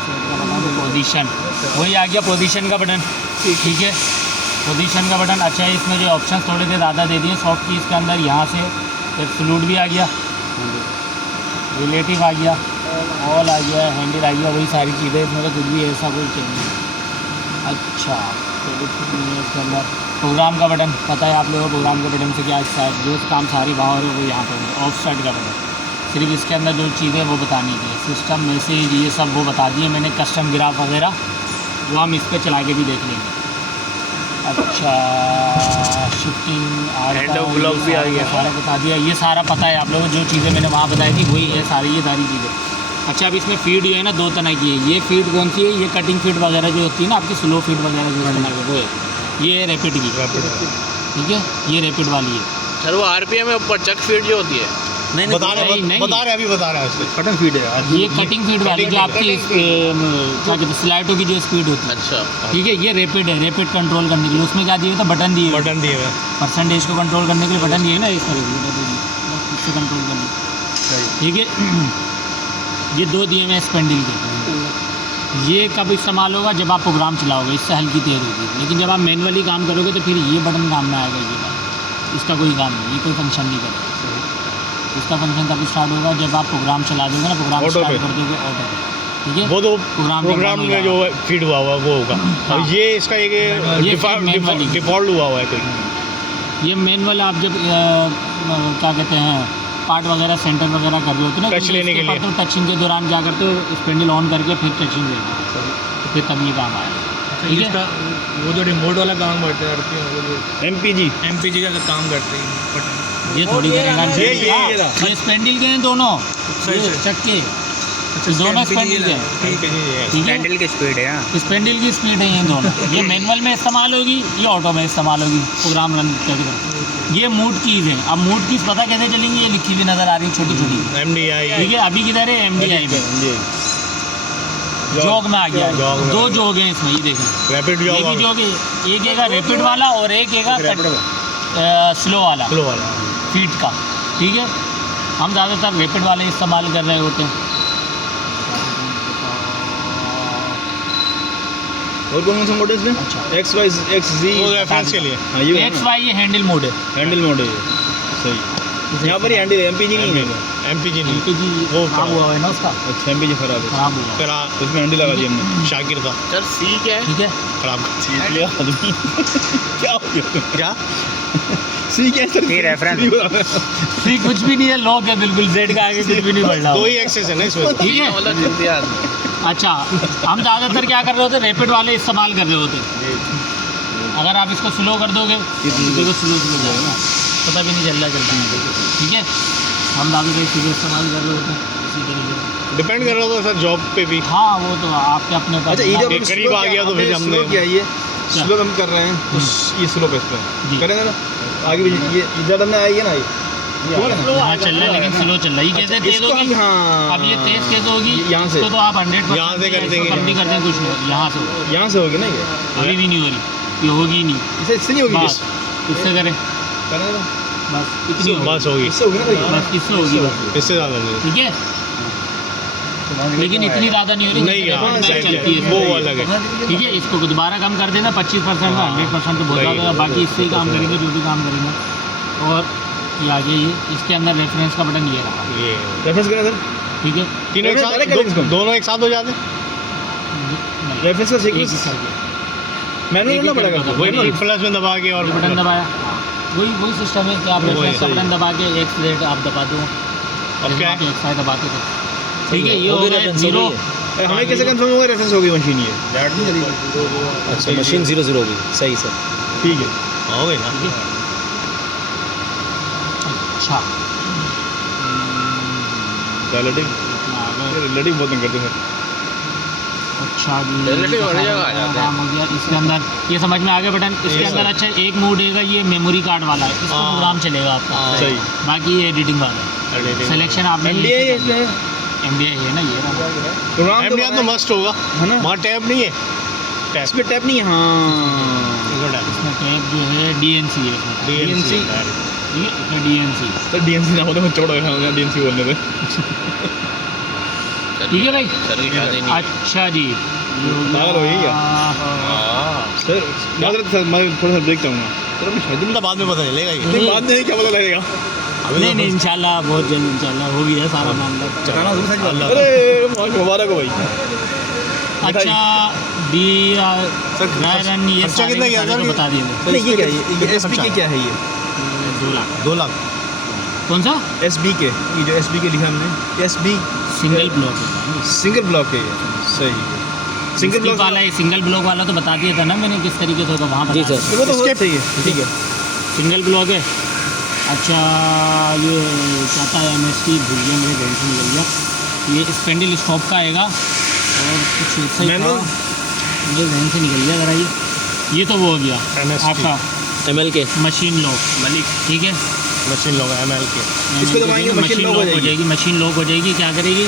Position, वही आ गया position का बटन, ठीक है, पोजीशन का बटन। अच्छा है, इसमें जो ऑप्शन थोड़े से ज़्यादा दे दिए सॉफ्ट कीज़ के अंदर। यहाँ से एब्सोल्यूट भी आ गया, रिलेटिव आ गया, ऑल आ गया, हैंडल आ गया, वही सारी चीज़ें। इसमें तो कुछ भी ऐसा कोई चेंज नहीं। अच्छा, तो इसके अंदर प्रोग्राम का बटन, पता है आप लोगों को प्रोग्राम के बटन से क्या जो काम सारी बाहर हो वो यहाँ पर ऑफ साइड का बटन। सिर्फ इसके अंदर जो चीज़ें वो बतानी थी, सिस्टम मैसेज ये सब वो बता दिए मैंने, कस्टम ग्राफ वगैरह वो हम इस पर चला के भी देख लेंगे। अच्छा, शिफ्टिंग ग्लोव भी आ गया, सारा बता दिया। ये सारा पता है आप लोगों को, जो चीज़ें मैंने वहाँ बताई थी वही है सारी, ये सारी चीज़ें। अच्छा, अब इसमें फीड जो है ना 2 तरह की है। ये फीड कौन सी है? ये कटिंग फीड वगैरह जो होती है ना आपकी, स्लो फीड वगैरह जो इस्तेमाल है वो है। ये रैपिड की, ठीक है, ये रैपिड वाली है। सर वो आरपीएम है ऊपर, चक फीड जो होती है। नहीं बता रहे हैं कटिंग फीड है। ये कटिंग फीड वाली जो आपकी क्या कहते हैं स्लाइडों की जो स्पीड होती है। अच्छा, ठीक है, ये रैपिड है, रैपिड कंट्रोल करने के लिए। उसमें क्या दिए था? बटन दिए हुए, परसेंटेज को कंट्रोल करने के लिए बटन दिए ना, इस तरह इससे कंट्रोल करने, ठीक है। ये 2 दिए हैं स्पेंडिल के। ये कब इस्तेमाल होगा? जब आप प्रोग्राम चलाओगे, इससे हल्की तेज होगी। लेकिन जब आप मैनुअली काम करोगे तो फिर ये बटन काम में आएगा। ये इसका कोई काम नहीं, ये कोई फंक्शन नहीं करेगा। इसका फंक्शन तब स्टार्ट होगा जब आप प्रोग्राम चला दोगे ना, प्रोग्राम स्टार्ट कर दोगे ऑटो, ठीक है। वो तो प्रोग्राम में जो फीड हुआ हुआ वो होगा। हाँ। और ये इसका एक डिफ़ॉल्ट हुआ हुआ है कोई। ये मैनुअल आप जब क्या कहते हैं पार्ट वगैरह सेंटर वगैरह कर रहे होते ना, टच लेने के लिए, तो टचिंग के दौरान क्या करते हो? स्पेंडल ऑन करके फिर टचिंग लेते, तो फिर तब ये काम आएगा, ठीक है। वो जो रिमोट वाला काम करते हैं एमपीजी का काम करते हैं बटन, ये थोड़ी करेगा। ये स्पेंडल के हैं दोनों, चक्के दोनों स्पेंडल के हैं, ठीक है। स्पेंडल की स्पीड है। स्पेंडल की स्पीड है ये दोनों। ये मैनुअल में इस्तेमाल होगी, ये ऑटो में इस्तेमाल होगी प्रोग्राम रन करके। ये मूड कीज़ है। अब मूड कीज़ पता कैसे चलेंगी? ये लिखी हुई नज़र आ रही है छोटी छोटी, MDI, ठीक है। अभी किधर है? MDI में, जॉग में आ गया है। 2 जॉग हैं इसमें, ये देखें, रैपिड जॉग एक है रैपिड वाला और एक है स्लो वाला फीड का, ठीक है। हम ज़्यादातर रैपिड वाले इस्तेमाल कर रहे होते हैं। और कौन सा मोड है इसमें? अच्छा, XZ रेफरेंस के लिए। हाँ, ये XY ये हैंडल मोड है, हैंडल मोड है ये, सही। यहाँ पर ही हैंडल है, MPG नहीं है। MPG नहीं, MPG वो खराब हुआ है ना उसका, अच्छा MPG खराब है, खराब हुआ फिर उसमें हैंडल लगा दिया हमने, शाकिर था। सर सी क्या है? ठीक है। खराब कर दिया आदमी। क्या हो गया? क्या सी क्या सर? रेफरेंस सी कुछ भी नहीं है, लॉक है बिल्कुल, जेड का आगे कुछ भी नहीं बढ़ रहा। 2 ही एक्सेस है ना इसमें, ठीक है। अच्छा, हम ज़्यादातर क्या कर रहे होते? रैपिड वाले इस्तेमाल कर रहे होते। अगर आप इसको स्लो कर दोगे तो स्लो जाएगा, पता भी नहीं चल रहा चलता है, ठीक है। हम ज़्यादातर इसी को इस्तेमाल कर रहे होते हैं, इसी तरीके से। डिपेंड कर रहा था सर जॉब पे भी। हाँ, वो तो आपके अपने ऊपर। अच्छा, करीब आ गया तो फिर हमने किया ये स्लो हम कर रहे हैं, तो ये स्लो पे इस पे करेंगे ना, आगे भी ये ज़्यादा ना आएगी ना, ये हाँ चल रहा है, लेकिन स्लो चल रहा है। ये कैसे तेज होगी? हाँ, अब ये तेज कैसे होगी? यहाँ से तो आप 100% यहाँ से कर देंगे, कम भी कर दें, कुछ नहीं, यहाँ से होगी, यहाँ से होगी ना, ये अभी भी नहीं हो रही, ये होगी नहीं, इससे नहीं होगी, बस इससे करें, करेंगे ना, बस इतनी होगी, बस होगी, इससे होगी ना, बस इससे होगी, बस इससे ज़्यादा नहीं। ठीक है। लेकिन इतनी ज़्यादा नहीं हो रही, नहीं चलती है वो अलग है, ठीक है। इसको दोबारा कम कर देना 25% में, 100% तो बहुत ज़्यादा, बाकी इससे ही काम करेंगे, जो भी काम करेंगे। और ये आगे ये इसके अंदर रेफरेंस का बटन ये रहा, ये रेफरेंस करें सर, ठीक है। तीनों एक साथ, दोनों एक साथ हो जाते। रेफरेंस का सीक्वेंस मैनुअल करना पड़ेगा, वही प्लस में दबा के और बटन दबाया, वही सिस्टम है कि आप रेफरेंस का बटन दबा के एक प्लेट आप दबा दो, अब क्या है? एक साइड दबाते थे, ठीक है। ये हो गया 0। हमें कैसे कंफर्म होगा रेफरेंस होगी मशीन? ये अच्छा मशीन 0 होगी, सही सर, ठीक है, हो गई ना। अच्छा, रिलेटिव बहुत नहीं करते सर। अच्छा जी, Relative वाली जगह आ जाते हैं। काम हो गया इसके अंदर, ये समझ में आ गया बटन इसके अंदर। अच्छा, एक मोड है ये मेमोरी कार्ड वाला है, इसको प्रोग्राम चलेगा आपका, सही। बाकी ये एडिटिंग वाला सिलेक्शन आपने MDI है MDI है ना, ये प्रोग्राम MDI तो मस्ट होगा है ना, वहाँ टैब नहीं है, इस पे टैप नहीं है, हाँ इसमें टैब जो है DNC है, DNC ठीक है, इसमें DNC। तो DNC ना बोले मैं चौड़ा रखा हूँ DNC बोलने पे। ठीक है भाई। सर की शादी नहीं। अच्छा जी, पागल हो गई क्या? सर माजरत सर, मैं थोड़ा सा ब्रेक चाहूँगा सर। अभी शादी तो बाद में पता चलेगा ये। नहीं, बाद में क्या पता लगेगा? नहीं नहीं इंशाल्लाह बहुत जल्द इंशाल्लाह हो गया सारा मामला। चलाना जरूर सच बात। अरे मुबारक हो भाई। अच्छा बी रायरन ये खर्चा सारे कितना के किया सारे सर? तो बता दिए सर ये क्या है? ये एस बी के क्या है? ये 2 लाख। 2 लाख। कौन सा? एस बी के, ये जो एस बी के लिखा हमने, एस बी सिंगल ब्लॉक है। सिंगल ब्लॉक है ये। सही है। सिंगल सिंगल ब्लॉक वाला है, सिंगल ब्लॉक वाला तो बता दिया था ना मैंने किस तरीके से होगा वहाँ पर। जी सर। वो तो बहुत सही है। ठीक है। सिंगल ब्लॉक है। अच्छा ये चाहता है MST भूल गया, मेरे बैंक से निकल गया। ये स्पेंडल स्टॉप का आएगा और कुछ ऐसा ही था, Manual? मुझे बैंक से निकल गया ज़रा। ये तो वो हो गया MST आपका ML के मशीन लॉक मलिक। ठीक है, मशीन लोग ML के। इसको दबाएंगे मशीन लॉक हो जाएगी। मशीन लॉक हो जाएगी। क्या करेगी,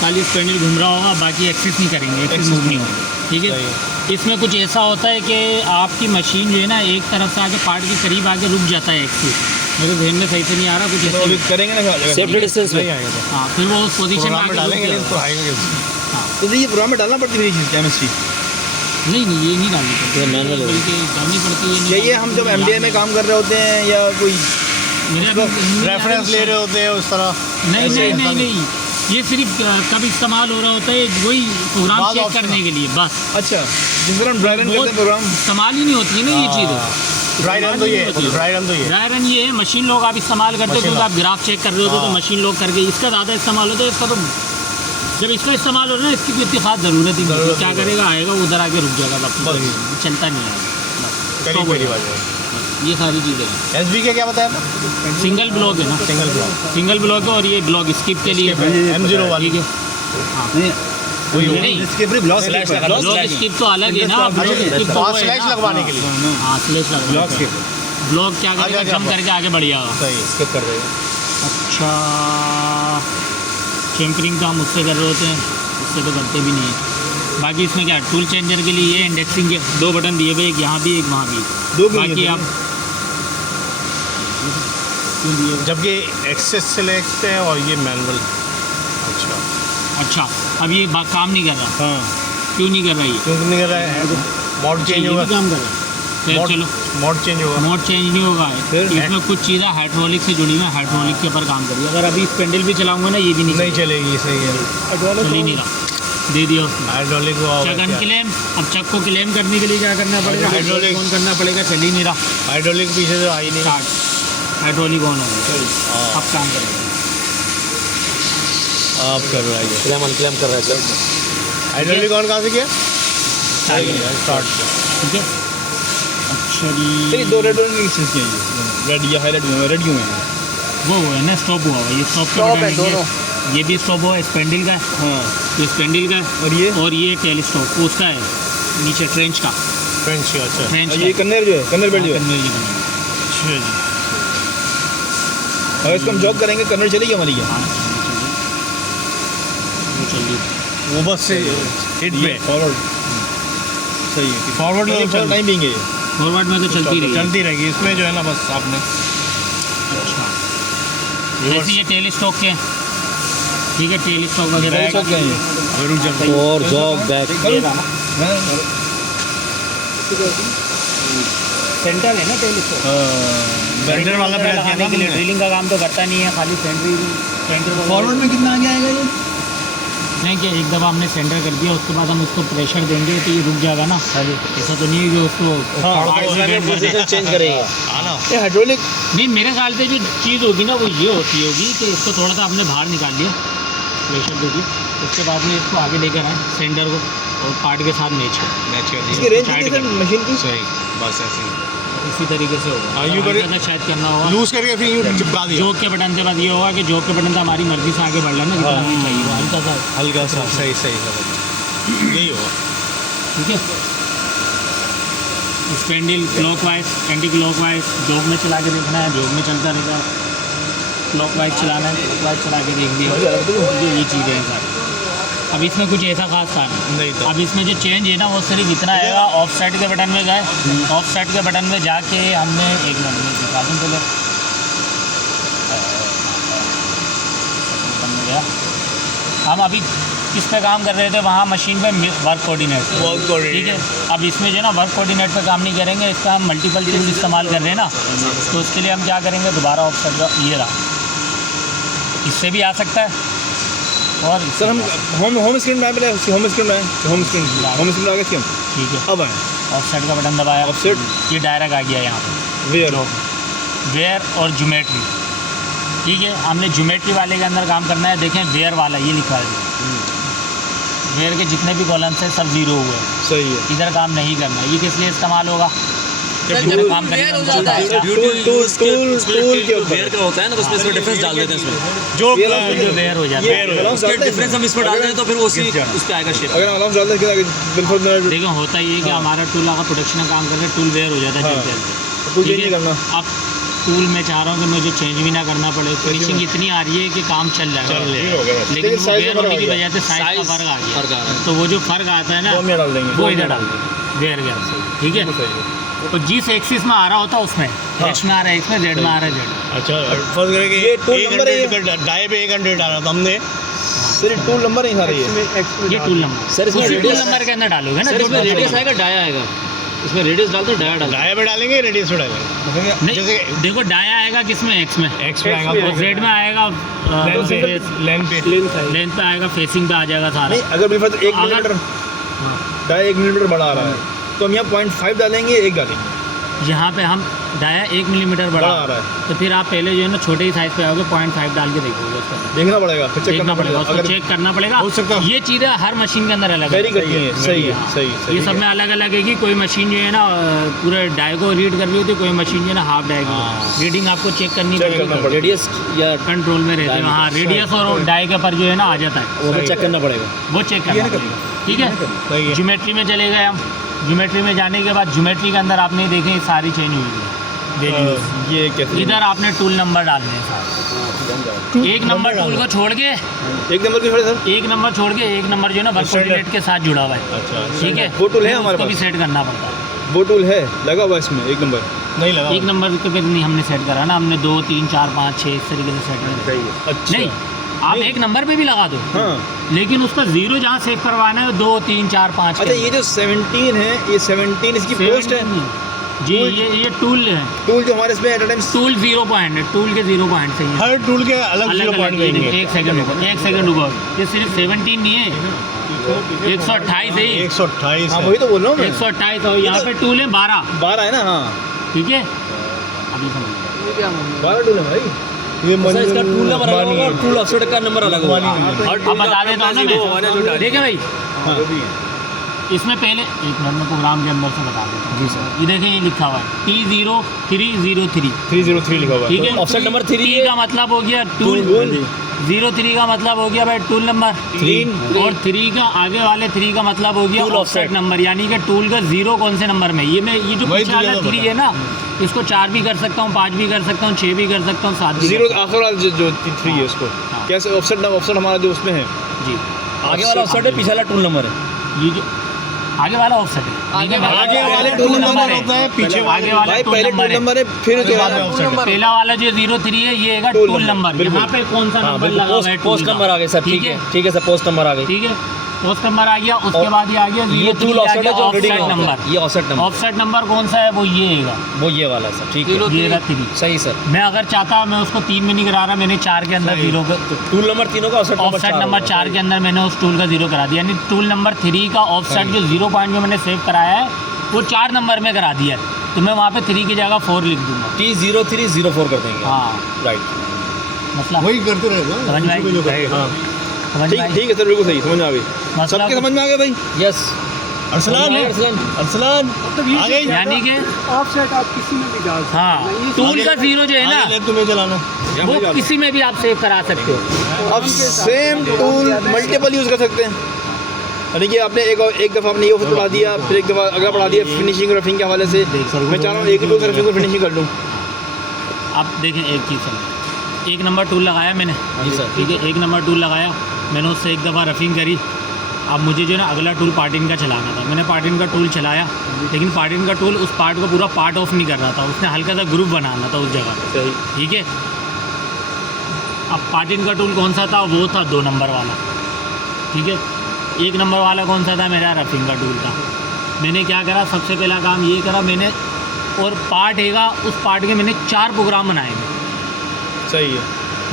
खाली स्पेंडल घूम रहा होगा, बाकी एक्सेस नहीं करेंगे, एक्सेस मूव नहीं होगा। ठीक है। इसमें कुछ ऐसा होता है कि आपकी मशीन जो है ना एक तरफ से आके पार्ट के करीब आके रुक जाता है एक्सेस। मेरे ध्यान में सही से नहीं आ रहा कुछ तो अभी ऐसा। करेंगे ना सेफ्टी डिस्टेंस नहीं में। आएगा तो हाँ फिर वो उस पोजीशन में प्रोग्राम में आके रुक डालेंगे जाएगा। तो आएगा कैसे? तो ये प्रोग्राम में डालना पड़ती है चीज़ केमिस्ट्री। नहीं नहीं ये नहीं डालनी पड़ती, ये manual है। बल्कि डालनी पड़ती है। या ये हम जब MBA में काम कर रहे होते हैं या कोई रेफरेंस ले रहे होते हैं उस तरह। नहीं ऐसे नहीं ऐसा नहीं नहीं ये सिर्फ कब इस्तेमाल हो रहा होता है वही प्रोग्राम बाद चेक option करने के लिए बस। अच्छा, जिस तरह हम ड्राई रन करते हैं प्रोग्राम। इस्तेमाल ही नहीं होती है ना ये चीज़। ड्राई रन तो ये है, ड्राई रन तो ये है। ड्राई रन ये है, मशीन लॉक आप इस्तेमाल करते हो मशीन क्योंकि लॉक। आप ग्राफ चेक कर रहे होते हो तो हाँ। मशीन लॉक करके इसका ज़्यादा इस्तेमाल होता है। इसका तो जब इसका इस्तेमाल हो रहा है ना इसकी कोई इतनी खास ज़रूरत ही नहीं है। क्या करेगा, आएगा उधर आके रुक जाएगा वापस, बस। चलता नहीं है। करीब करीब आ जाएगा। ये सारी चीज़ें हैं। SB के क्या बताया आपने? सिंगल ब्लॉक है ना, सिंगल ब्लॉक। सिंगल ब्लॉक है और ये ब्लॉक स्किप के लिए M0 वाली। ठीक है। हाँ वही नहीं, इसके फिर ब्लॉक Slash लगा दो। ब्लॉक स्किप तो अलग है ना। ब्लॉक स्किप तो वो है स्लैश ना। लगवाने के लिए। हाँ स्लैश लगवाने ब्लॉक के के लिए। ब्लॉक क्या करेगा, आगे जम आप- करके आगे बढ़ जाएगा। सही स्किप कर रहे हो। अच्छा चैम्परिंग का हम उससे कर रहे होते हैं, उससे तो करते भी नहीं है। बाकी इसमें क्या टूल चेंजर के लिए ये इंडेक्सिंग के 2 बटन दिए हुए, एक यहाँ भी एक वहाँ भी। दो भी बाकी हैं। आप क्यों दिए? जबकि एक्सेस सेलेक्ट है और ये मैनुअल। अच्छा अच्छा अब ये काम नहीं कर रहा, हाँ, क्यों नहीं कर रहा ये? क्यों नहीं कर रहा है? मोड अच्छा, चेंज ये होगा। भी काम कर रहा है। फिर मोड चलो मोड चेंज होगा। मोड चेंज नहीं होगा। फिर? इसमें कुछ चीज़ें हाइड्रोलिक से जुड़ी हुई हैं, हाइड्रोलिक के ऊपर काम करिए। अगर अभी स्पेंडल भी चलाऊंगा ना ये भी नहीं नहीं चलेगी। सही है। चल ही नहीं रहा, दे दिया उसने। हाइड्रोलिक हुआ चक अनक्लेम, अब चक को क्लेम करने के लिए क्या करना पड़ेगा, हाइड्रोलिक ऑन करना पड़ेगा, चल ही नहीं रहा। हाइड्रोलिक पीछे से आई नहीं। स्टार्ट, हाइड्रोलिक ऑन हो गया, अब काम करेगा। आप कर रहा है। क्लेम अनक्लेम कर रहा है। हाइड्रोलिक ऑन कहाँ से किया? स्टार्ट, ठीक है। अच्छा चलिए जी 2 रेड की चीज़ की रेड या हाईलाइट हुए, रेड क्यों है? वो है ना स्टॉप हुआ हुआ, ये स्टॉप का Stop बटन है है, दोनों। ये भी स्टॉप हुआ है, स्पेंडल का है, हाँ, ये स्पेंडल का है और ये टेल स्टॉप उसका है, नीचे ट्रेंच का, फ्रेंच अच्छा। ट्रेंच और ये कन्वेयर जो है, कन्वेयर बेल्ट जो है। कन्वेयर की बनी है। अच्छा जी। अगर इसको हम जॉब करेंगे कन्वेयर चलेगी हमारी क्या? हाँ, वो चलिए वो बस से हिट ये पे फॉरवर्ड सही है। फॉरवर्ड में फॉर टाइम भी है ये। फॉरवर्ड में तो चलती रही है। चलती रहेगी। इसमें जो है ना बस आपने अच्छा जैसे ये टेल स्टॉक के हैं, ठीक है, टेल स्टॉक वगैरह Tail stock क्या है ये? अभी रुक जाते हैं। और जॉब बैक। ये रहा ना, हाँ, सेंटर है ना टेल स्टॉक। सेंटर वाला प्रेस किया लगाने के लिए था ड्रिलिंग का काम तो करता नहीं है, खाली सेंटर फॉरवर्ड में कितना आगे आएगा ये? नहीं कि एक दफ़ा हमने सेंटर कर दिया उसके बाद हम उसको प्रेशर देंगे तो ये रुक जाएगा ना। ऐसा तो नहीं है कि उसको accident कर दे। चेंज करेगा। हाँ ना। ये हाइड्रोलिक नहीं मेरे ख्याल से जो चीज़ होगी ना वो ये होती होगी कि इसको थोड़ा सा हमने बाहर निकाल लिया, प्रेशर दे दी, उसके बाद में इसको आगे लेकर आए सेंटर को और पार्ट के साथ मैच कर, मैच कर इसकी दिया। रेंज कितनी है सर मशीन की? सही बस ऐसे ही। इसी तरीके से होगा। हाँ, यूँ और आगे करे- तक शायद करना होगा लूज करके फिर यूँ चिपका दिया। जोक के बटन से बाद ये होगा कि जोक के बटन से हमारी मर्जी से आगे बढ़ लेना जितना हाँ। हमें चाहिए वो हल्का सा, हल्का सा सही सही समझ यही होगा। ठीक है। Spindle clockwise anti clockwise joke में चला के देखना है, जोक में चलता रहेगा, क्लॉकवाइज चलाना है, क्लॉकवाइज चला के देख दिया, ये चीज़ें हैं सारी। अब इसमें कुछ ऐसा खास था नहीं। नहीं था। अब इसमें जो चेंज है ना वो सिर्फ इतना आएगा, ऑफ साइड के बटन में गए, ऑफ साइड के बटन में जाके हमने एक मिनट में दिखा दूँ पहले, बटन में गया हम अभी किस पे काम कर रहे थे वहाँ मशीन पे वर्क कोऑर्डिनेट, ठीक है। अब इसमें जो है ना वर्क कोऑर्डिनेट पे काम नहीं करेंगे, इसका हम मल्टीपल टूल इस्तेमाल कर रहे हैं ना, तो उसके लिए हम क्या करेंगे, दोबारा ऑफसेट का ये रहा, इससे भी आ सकता है। और सर हम होम स्क्रीन में आए, होम स्क्रीन में होम स्क्रीन आ गए इसके हम, ठीक है। अब आए ऑफसेट का बटन दबाया, ऑफसेट, ये डायरेक्ट आ गया यहाँ पे वेयर और ज्योमेट्री, ठीक है। हमने ज्योमेट्री वाले के अंदर काम करना है, देखें वेयर वाला ये लिखा है, वेयर के जितने भी कॉलम्स हैं सब जीरो हुए, सही है। इधर काम नहीं करना है। ये किस लिए इस्तेमाल होगा, इधर काम करेंगे वेयर का होता है ना, उसमें इसमें डिफरेंस डाल देते हैं इसमें, जो वेयर हो जाता है, उसका डिफरेंस हम इसमें डाल दें तो फिर वो उसी उस पे आएगा शेप। अगर अलार्म डाल दें बिल्कुल देखो होता ये है कि हमारा टूल अगर प्रोडक्शन का काम करते हैं, टूल वेयर हो जाता है चलते चलते, कुछ नहीं करना। अब टूल में चाह रहा हूँ कि मुझे चेंज भी ना करना पड़े, फिनिशिंग इतनी आ रही है कि काम चल जाएगा, लेकिन वो वेयर होने की वजह से साइज का फ़र्क आ गया, तो वो जो फ़र्क आता है ना वो हम यहाँ डाल देंगे, वो इधर डाल देंगे वेयर गया, ठीक है। तो जिस एक्सिस में आ रहा होता है उसमें एक्स में आ रहा है, एक्स में जेड में आ रहा है जेड। अच्छा फर्स्ट करें कि ये टूल नंबर है, डाई पे 100 डाला था हमने, सर ये टूल नंबर नहीं था ये टूल नंबर सर इसमें उसी टूल नंबर के अंदर डालोगे ना, सर इसमें रेडियस आएगा, डाया आएगा, इसमें रेडियस डालते हैं, डाया डालते डाई पे डालेंगे, रेडियस पे डालेंगे, नहीं, जैसे देखो डाया आएगा किसमें, एक्स में, एक्स पे आएगा, और जेड में आएगा लेंथ लेंथ पे आएगा, फेसिंग पे आ जाएगा सारा। नहीं, अगर बिल्कुल 1 मिलीमीटर डाई 1 मिलीमीटर बड़ा आ रहा है तो हम यहाँ 0.5 डालेंगे, 1 डालेंगे, यहाँ पे हम डाया 1 मिलीमीटर बड़ा आ रहा है तो फिर आप पहले जो है ना छोटे ही साइज पे आओगे, 0.5 डाल के देखोगे उसका, देखना पड़ेगा, फिर चेक देखना करना पड़ेगा, पड़ेगा, उसको अगर चेक करना पड़ेगा। हो सकता है। ये चीज़ें हर मशीन के अंदर अलग वेरी करती हैं, सही है, सही ये सब में अलग अलग है कि कोई मशीन जो है ना पूरे डाई को रीड कर रही होती है, कोई मशीन जो है ना हाफ डाई की रीडिंग आपको चेक करनी चेक करना पड़ेगी, पड़ेगा। रेडियस या कंट्रोल में रहते हैं, हाँ रेडियस और डाई के पर जो है ना आ जाता है, वो चेक करना पड़ेगा। वो चेक करना पड़ेगा, ठीक सही है। है। ज्योमेट्री में चले गए हम, ज्योमेट्री में जाने के बाद ज्योमेट्री के अंदर आपने देखें सारी चेंज हुई है values। ये कैसे इधर आपने टूल नंबर डालने हैं सारे, एक नंबर टूल को छोड़ के, 1 नंबर की सर, एक नंबर छोड़ के एक नंबर जो है ना वर्क कोऑर्डिनेट के साथ जुड़ा हुआ है, अच्छा ठीक है। वो टूल है फिर हमारे उसको भी पास, सेट करना पड़ता है। वो टूल है लगा हुआ इसमें 1 नंबर नहीं लगा, एक नंबर के पे नहीं हमने सेट करा ना, हमने 2 3 4 5 6 इस तरीके से सेट करा। सही है, अच्छा नहीं, आप एक नंबर पे भी लगा दो, हाँ। लेकिन उसका जीरो जहाँ सेव करवाना है 2 3 4 5। अच्छा ये जो 17 है, ये 17 इसकी पोस्ट है, जी, ये टूल है, टूल जो हमारे इसमें at a time tool 0 point है, टूल के 0 पॉइंट से ही हर टूल के अलग अलग 0 अलग पॉइंट देंगे। एक सेकंड रुको, ये सिर्फ 17 नहीं है, 128 है ये, 128 हाँ है। वही तो बोल रहा हूँ मैं, 128 और यहाँ पे टूल है 12, 12 है ना, हाँ ठीक है। अभी समझ 12 टूल है भाई, ये सर इसका टूल नंबर अलग होगा और टूल ऑफसेट का नंबर अलग होगा। अब बता देता हूँ ना मैं, देखिए भाई हाँ इसमें पहले एक मिनट में प्रोग्राम के अंदर से बता देता हूँ। जी सर, ये देखिए ये लिखा हुआ है T0303, 303 लिखा हुआ है, ठीक है। ऑफसेट नंबर 3 T का मतलब हो गया टूल, 03 का मतलब हो गया भाई टूल नंबर 3, और 3 का आगे वाले 3 का मतलब हो गया टूल ऑफसेट offset नंबर, यानी कि टूल का 0 कौन से नंबर में, ये मैं ये जो वही पीछे वाला तो 3 है ना, इसको 4 भी कर सकता हूँ, 5 भी कर सकता हूँ, 6 भी कर सकता हूँ, 7 भी कर 0 सकता आखिर वाला जो 3 है उसको हाँ। कैसे ऑफसेट हमारा जो उसमें है, हूँ। जी, आगे वाला ऑफसेट है, पीछे वाला टूल नंबर है। ये जो आगे वाला ऑफसेट है, आगे वाले टूल नंबर होता है, पीछे आगे वाला भाई टूल पहले टूल नंबर है, नंबर है, फिर जो है ना पहला वाला जो 03 है ये है टूल टूल नंबर, नंबर, बिल्कुल। यहाँ पे कौन सा नंबर लगा हुआ है, पोस्ट नंबर आ गए सर, ठीक है, ठीक है सर, पोस्ट नंबर आ गए। ठीक है, पोस्ट नंबर आ गया, उसके बाद ये आ गया ये 03 टूल आ ऑफसेट गया है जो ऑफसेट रीडिंग नंबर, ये ऑफसेट नंबर, ऑफसेट नंबर कौन सा है वो ये है, वो ये वाला है सर, ठीक है, ये रहा 3। सही सर। मैं अगर चाहता मैं उसको 3 में नहीं करा रहा, मैंने 4 के अंदर 0 टूल नंबर तीनों का ऑफसेट नंबर 4 के अंदर मैंने उस टूल का 0 करा दिया, यानी टूल नंबर 3 का ऑफसेट जो 0 पॉइंट में मैंने सेव कराया है वो 4 नंबर में करा दिया है, तो मैं वहाँ पे 3 की जगह 4 लिख दूंगा। T0304 कर देंगे, हाँ राइट, मतलब वही करते रहेगा, समझ में आई? हाँ समझ में आई? ठीक है सर, बिल्कुल सही समझ में आ गई, मतलब सबके समझ में आ गया भाई। यस अरसलान अरसलान आ गई, यानी कि ऑफसेट आप किसी में भी डाल सकते हाँ टूल का 0 जो है ना आगे तुम्हें चलाना, वो किसी में भी आप सेव करा सकते हो। अब सेम टूल मल्टीपल यूज़ कर सकते हैं, यानी कि आपने एक दफ़ा आपने ये ऑफर बढ़ा दिया, फिर एक दफ़ा अगला बढ़ा दिया, फिनिशिंग रफिंग के हवाले से मैं चाह रहा हूँ एक ही टूल से रफिंग को फिनिशिंग कर लूँ। आप देखें एक चीज़ समझ, एक नंबर टूल लगाया मैंने, जी सर, ठीक है, एक नंबर टूल लगाया मैंने, उससे एक दफ़ा रफिंग करी। अब मुझे जो है ना अगला टूल पार्टिन का चलाना था, मैंने पार्टिन का टूल चलाया, लेकिन पार्टिन का टूल उस पार्ट को पूरा पार्ट ऑफ नहीं कर रहा था, उसने हल्का सा ग्रुप बनाना था उस जगह, सही, ठीक है। अब पार्टिन का टूल कौन सा था, वो था 2 नंबर वाला, ठीक है। एक नंबर वाला कौन सा था मेरा? रफिंग का टूल था। मैंने क्या करा, सबसे पहला काम ये करा मैंने, और पार्ट हैगा उस पार्ट के मैंने 4 प्रोग्राम बनाए हैं। सही है,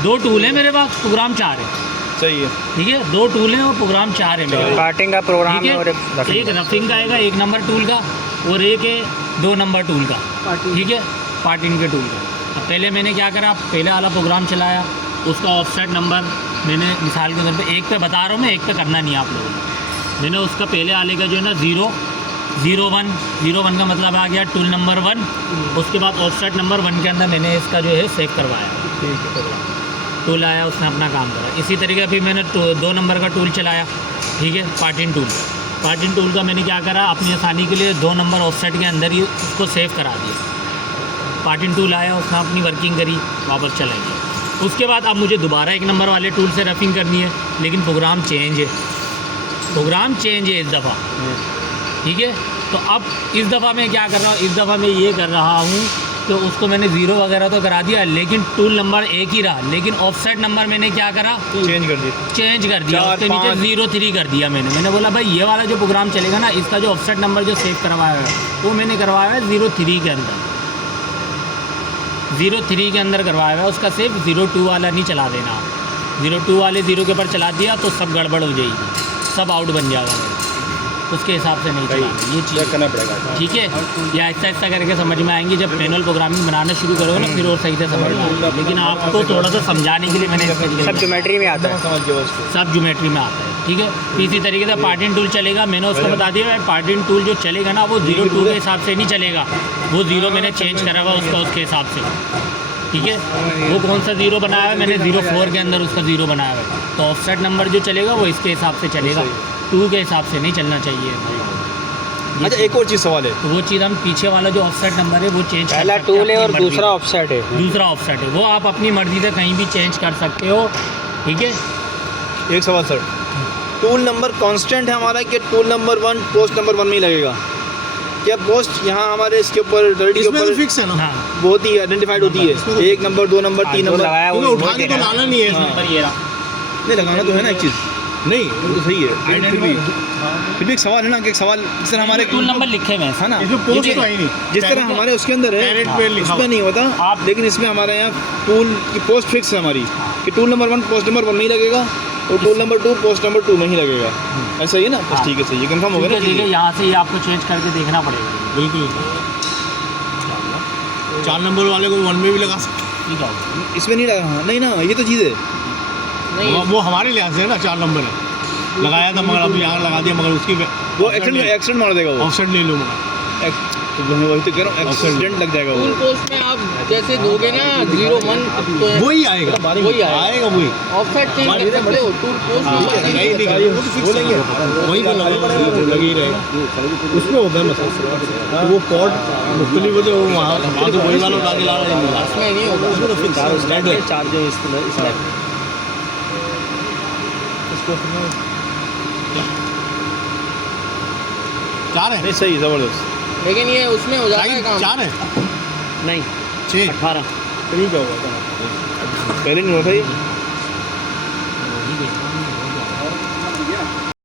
2 टूल है मेरे पास, प्रोग्राम 4 है। सही है। ठीक है, 2 टूल हैं और प्रोग्राम 4 है मेरे पास। कार्टिंग का प्रोग्राम ठीक है और है, एक रफिंग का आएगा 1 नंबर टूल का, और एक है 2 नंबर टूल का। ठीक है, पार्टिंग के टूल का। अब पहले मैंने क्या करा, पहले वाला प्रोग्राम चलाया, उसका ऑफसेट नंबर मैंने मिसाल के तौर पे 1 पे बता रहा हूँ मैं, 1 पे करना नहीं है आप लोगों ने। मैंने उसका पहले वाले का जो है ना 001 का मतलब आ गया टूल नंबर 1। उसके बाद ऑफसेट नंबर 1 के अंदर मैंने इसका जो है सेव करवाया। ठीक है, टूल आया, उसने अपना काम करा। इसी तरीके फिर मैंने 2 नंबर का टूल चलाया। ठीक है, पार्टिंग टूल। पार्टिंग टूल का मैंने क्या करा, अपनी आसानी के लिए 2 नंबर ऑफसेट के अंदर ही उसको सेव करा दिया। पार्टिंग टूल आया, उसने अपनी वर्किंग करी, वापस चला गया। उसके बाद अब मुझे दोबारा 1 नंबर वाले टूल से रफिंग करनी है, लेकिन प्रोग्राम चेंज है। प्रोग्राम चेंज है इस दफ़ा। ठीक है, तो अब इस दफ़ा मैं क्या कर रहा हूँ, इस दफ़ा मैं ये कर रहा हूँ कि उसको मैंने 0 वगैरह तो करा दिया, लेकिन टूल नंबर 1 ही रहा, लेकिन ऑफसेट नंबर मैंने क्या करा, चेंज कर दिया। चेंज कर दिया। 4, उसके नीचे 03 कर दिया मैंने बोला भाई ये वाला जो प्रोग्राम चलेगा ना, इसका जो ऑफसेट नंबर जो सेव करवाया है वो मैंने करवाया है 03 के अंदर। 03 के अंदर करवाया हुआ है, उसका सेव 02 वाला नहीं चला देना। 02 वाले 0 के ऊपर चला दिया तो सब गड़बड़ हो जाएगी, सब आउट बन जाएगा, उसके हिसाब से नहीं चलाना ये चीज़ करना पड़ेगा। ठीक है। या ऐसा ऐसा करके समझ में आएंगी, जब मैनुअल प्रोग्रामिंग बनाना शुरू करोगे ना फिर और सही से समझ में आएगा। लेकिन आपको थोड़ा सा समझाने के लिए मैंने इस तरीके सब ज्योमेट्री में आता है। समझ गया उसको। सब ज्योमेट्री में आता है। ठीक है, इसी तरीके से पार्टिंग टूल चलेगा। मैंने उसको बता दिया पार्टिंग टूल जो चलेगा ना वो 02 के हिसाब से नहीं चलेगा, वो 0 मैंने चेंज करा हुआ उसका उसके हिसाब से। ठीक है, वो कौन सा 0 बनाया है मैंने, 04 के अंदर उसका 0 बनाया हुआ है। तो ऑफसेट नंबर जो चलेगा वो इसके हिसाब से चलेगा, 2 के हिसाब से नहीं चलना चाहिए। अच्छा, एक और चीज़ सवाल है, तो वो चीज़ हम पीछे वाला जो ऑफसेट नंबर है वो चेंज कर पहला सकते हैं टूल है अपनी और मर्जी दूसरा से। ऑफसेट है। दूसरा ऑफसेट है, वो आप अपनी मर्जी से कहीं भी चेंज कर सकते हो। ठीक है, एक सवाल सर, टूल नंबर कांस्टेंट है हमारा कि टूल नंबर 1 पोस्ट नंबर 1 में ही लगेगा? क्या पोस्ट यहाँ हमारे इसके ऊपर डर्टी के इसमें तो ऊपर फिक्स है ना, हाँ बहुत ही आइडेंटिफाइड होती है, 1 नंबर 2 नंबर 3 नंबर लगाया क्योंकि वो उठा के तो लाना नहीं है इसमें। पर ये रहा। नहीं लगाना तो है ना एक चीज़, नहीं वो तो सही है, लेकिन फिर भी एक सवाल है ना कि एक सवाल जिस तरह हमारे टूल नंबर लिखे हुए हैं है ना, इसमें पोस्ट तो आई नहीं, जिस तरह हमारे उसके अंदर है कैरेट पे लिखा उसमें नहीं होता आप- लेकिन इसमें हमारे यहाँ टूल की पोस्ट फिक्स है हमारी कि टूल नंबर 1 पोस्ट नंबर 1 में ही लगेगा और टूल नंबर 2 पोस्ट नंबर 2 में ही लगेगा। ऐसा ही है ना? बस ठीक है, सही है, कंफर्म हो गया ठीक है, ना? यहाँ से ये आपको चेंज करके देखना पड़ेगा। बिल्कुल 4 नंबर वाले को 1 में भी लगा सकते ठीक है, इसमें नहीं लगा, हाँ, नहीं ना, ये तो चीज़ है, वो हमारे लिहाज से है ना, 4 नंबर है लगाया था मगर अब यहाँ लगा दिया, मगर उसकी वो एक्सीडेंट मार देगा वो। ऑफसेट नहीं लूँगा। तो मैं वही तो कह रहा हूँ, एक्सीडेंट लग जाएगा वो। पोस्ट में आप जैसे दोगे ना 01 तो वही आएगा, वही आएगा। आएगा वही। ऑफसेट चेंज कर सकते हो, टूल पोस्ट में नहीं नहीं वो तो फिक्स है, वही तो लगी ही रहेगा, उसमें होता है मसला। वो कॉर्ड मुख्तलिफ होते हैं, वहाँ तो वही वाला उठा के ला रहे हैं, इसमें नहीं होगा। उसमें तो फिक्स है, स्टैंडर्ड है। चार्ज है इसमें चार है, नहीं सही, ज़बरदस्त। लेकिन ये उसमें हो जाता है काम। 4 है, नहीं 6 18 फिर क्या होगा? पहले नहीं होता ये।